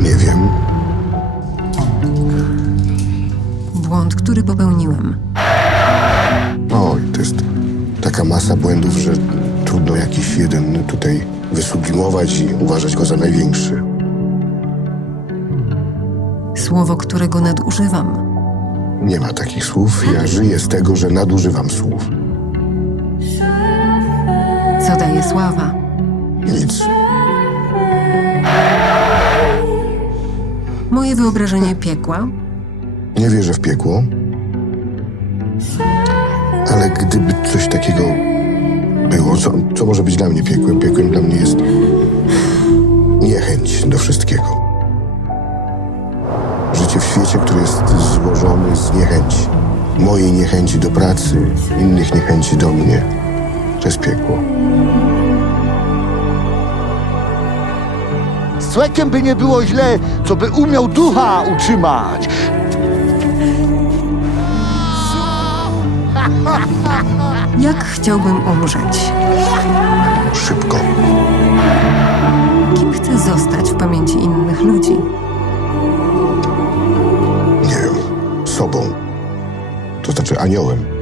Nie wiem. Błąd, który popełniłem. Oj, to jest taka masa błędów, że trudno jakiś jeden tutaj wysublimować i uważać go za największy. Słowo, którego nadużywam. Nie ma takich słów. Ja żyję z tego, że nadużywam słów. Co daje sława? Nic. Moje wyobrażenie piekła? Nie wierzę w piekło. Ale gdyby coś takiego było, co, co może być dla mnie piekłem? Piekłem dla mnie jest niechęć do wszystkiego. Życie w świecie, który jest złożony z niechęci. Mojej niechęci do pracy, innych niechęci do mnie. To jest piekło. Z Cłekiem by nie było źle, co by umiał ducha utrzymać. Jak chciałbym umrzeć? Szybko. Kim chcę zostać w pamięci innych ludzi? Nie wiem. Sobą. To znaczy aniołem.